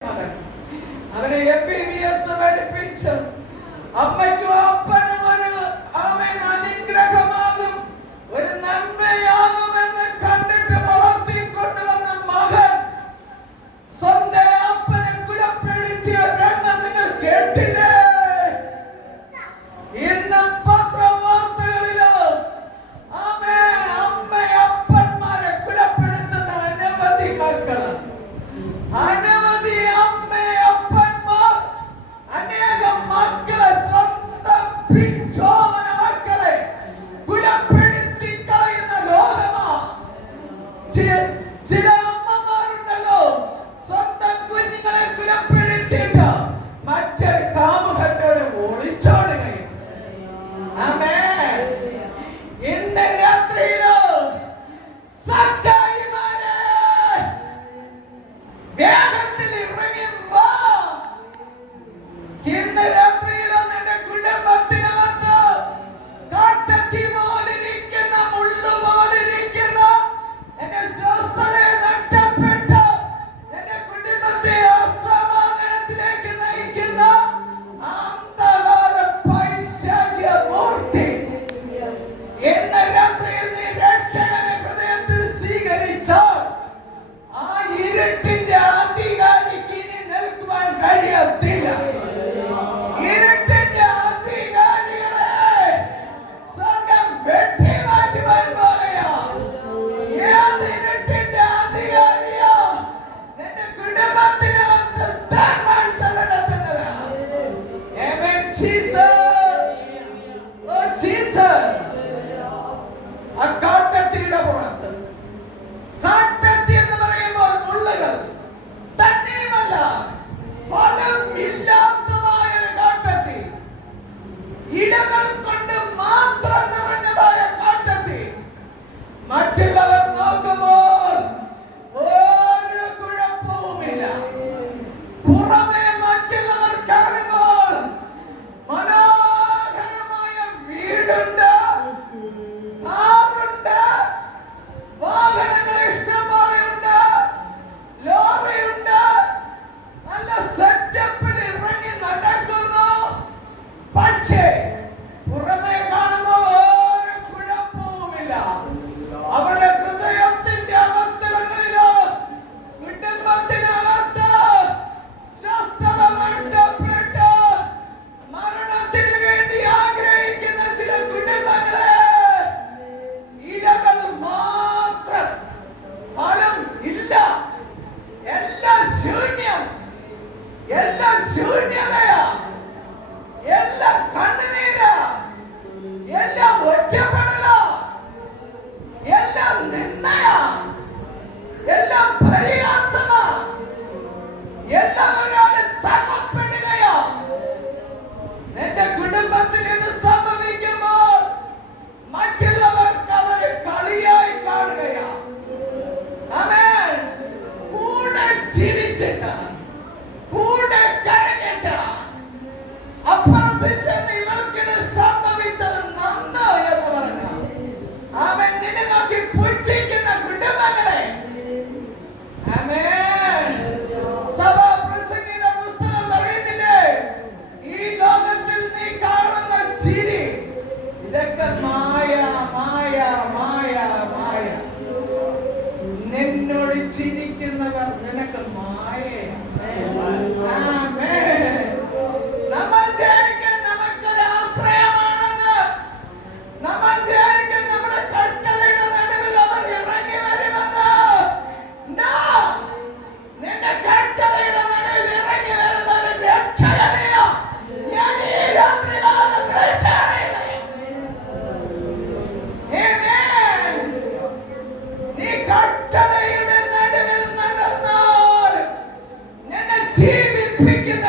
അവനെ MBBS പഠിപ്പിച്ചു. അമ്മയ്ക്കും അപ്പനും ഒരു അനുഗ്രഹമാകും, ഒരു നന്മയാകുമെന്ന് കണ്ടിട്ട് വളർത്തിക്കൊണ്ടുവന്ന മകൻ സ്വന്തം അപ്പനെ കുലപ്പെടുത്തിയ രംഗം നിങ്ങൾ കേട്ടില്ലേ? ഇന്ന് പത്രവാർത്തകളിലോ അമ്മയപ്പന്മാരെ കുലപ്പെടുത്തുന്ന അനവധി മക്കള്, അനവധി അമ്മയപ്പന്മാർ അനേകം മക്കളെ, സ്വന്തം പിഞ്ചോമന മക്കളെ കുലപ്പെടുത്തി കളയുന്ന ലോകമാ. ചില അമ്മമാരുണ്ടല്ലോ, സ്വന്തം കുഞ്ഞുങ്ങളെ കുലപ്പെടുത്തിയിട്ട് മറ്റൊരു കാമുകത്തോട് ഒളിച്ചോടുകയും. ആമേൻ. ഇന്ന് രാത്രിയിലോ സക്കായിമാരെ വേഗത്തിൽ ഇറങ്ങി വാ. ഇന്ന് രാത്രിയിലോ നിന്റെ കുടുംബത്തിനകത്ത് കാട്ടത്തി പോലിരിക്കുന്ന, മുള്ളു പോലിരിക്കുന്ന, എന്റെ സ്വസ്ഥതയെ നഷ്ടപ്പെട്ട, എന്റെ കുടുംബത്തെ അസമാധാനത്തിലേക്ക് നയിക്കുന്ന അന്ധകാര പൈശാചിക മൂർത്തി, ഇന്ന് രാത്രിയിൽ നീ രക്ഷകനെ ഹൃദയത്തിൽ സ്വീകരിച്ചാൽ ആ ഇരുട്ടിന്റെ അധികാരിക്ക് ഇനി നിൽക്കുവാൻ കഴിയത്തില്ല. ഇരുട്ടിന്റെ അധികാരികളെ സ്വർഗ്ഗം വെട്ടിമാറ്റുവാൻ പോലെയാ. ഏത് ഇരുട്ടിന്റെ അധികാരിയാ നിന്റെ കുടുംബത്തിനകത്ത് തേർമാൻസം നടത്തുന്നത്? ആമേൻ. Jesus, oh Jesus. ആ കാട്ടത്തിയുടെ പുറത്ത്, കാട്ടത്തി എന്ന് പറയുമ്പോൾ മുള്ളുകൾ തന്നെയുമല്ല, ഫലം ഇല്ലാത്തതായ ഒരു കാട്ടത്തി, ഇലകൾ കൊണ്ട് മാത്രം നിറഞ്ഞതായ കാട്ടത്തി. മറ്റുള്ളവർ നോക്കുമ്പോൾ ഒരു കുഴപ്പവുമില്ല, പുറമെ മറ്റുള്ളവർ കാണുമ്പോൾ മനോഹരമായ വീടുണ്ട്, കാറുണ്ട്, വാഹനങ്ങൾ ഇഷ്ടംപോലെയുണ്ട്, ലോറിയുണ്ട്, നല്ല സെറ്റപ്പിൽ ഇറങ്ങി നടക്കുന്നു. പക്ഷേ പുറമെ കാണുന്ന ഒരു കുഴപ്പവുമില്ല. അവരുടെ ഹൃദയത്തിന്റെ അകത്തളങ്ങളിലോ കുടുംബത്തിനകത്ത് സ്വസ്ഥത നഷ്ടപ്പെട്ട് മരണത്തിന് വേണ്ടി ആഗ്രഹിക്കുന്ന ചില കുടുംബങ്ങളെ, ഇലകൾ മാത്രം, ഫലം ഇല്ല, എല്ലാം ശൂന്യം, എല്ലാം ശൂന്യതയാ, എല്ലാം കണ്ണുനീരാ, എല്ലാം ഒറ്റപ്പെടലാ, എല്ലാം നിന്ദയാ, എല്ലാം പരിഹാസമാ, എല്ലാം ഒരാളെ തകർപ്പെടുകയാ. നിന്റെ കുടുംബത്തിൽ ഇത് സംഭവിക്കുമ്പോൾ മറ്റുള്ളവർക്ക് അതൊരു കളിയായി കാണുകയാ. ആമേൻ. കൂടെ ചിരിച്ചിട്ട്, കൂടെ കരഞ്ഞിട്ട്, അപ്പുറത്ത് ചെന്ന് ഇവർക്കിത് സംഭവിച്ചത് നന്ന് എന്ന് പറഞ്ഞ, ആമേൻ, നിന്നെ നോക്കി പുച്ഛിക്കുന്ന കുടുംബങ്ങളെ, ആമേൻ. സഭാപ്രസംഗിയുടെ പുസ്തകം പറയുന്നില്ലേ, ഈ ലോകത്തിൽ നീ കാണുന്ന ചിരി ഇതൊക്കെ മായ, മായ, മായ, മായ. നിന്നോട് ചിരിക്കുന്നവർ നിനക്ക് മായയാണ്. ആമേൻ. നമ്മൾ ധ്യാനിക്കാൻ നമുക്കൊരു ആശ്രയമാണെന്ന്, നമ്മൾ ധ്യാനിക്കാൻ നമ്മുടെ കട്ടളയുടെ നടുവിൽ അവർ ഇറങ്ങി വരുമെന്ന്. No! നിന്റെ കട്ടളയുടെ നടുവിൽ ഇറങ്ങി വരുന്ന ഒരു രക്ഷകനെയോ ഞാൻ ഈ രാത്രികാലം വിളിച്ചറിയുകയാണ്. ആമേൻ. നീ കട്ടളയുടെ നടുവിൽ നടന്നാൽ നിന്നെ ജീവിപ്പിക്കുന്ന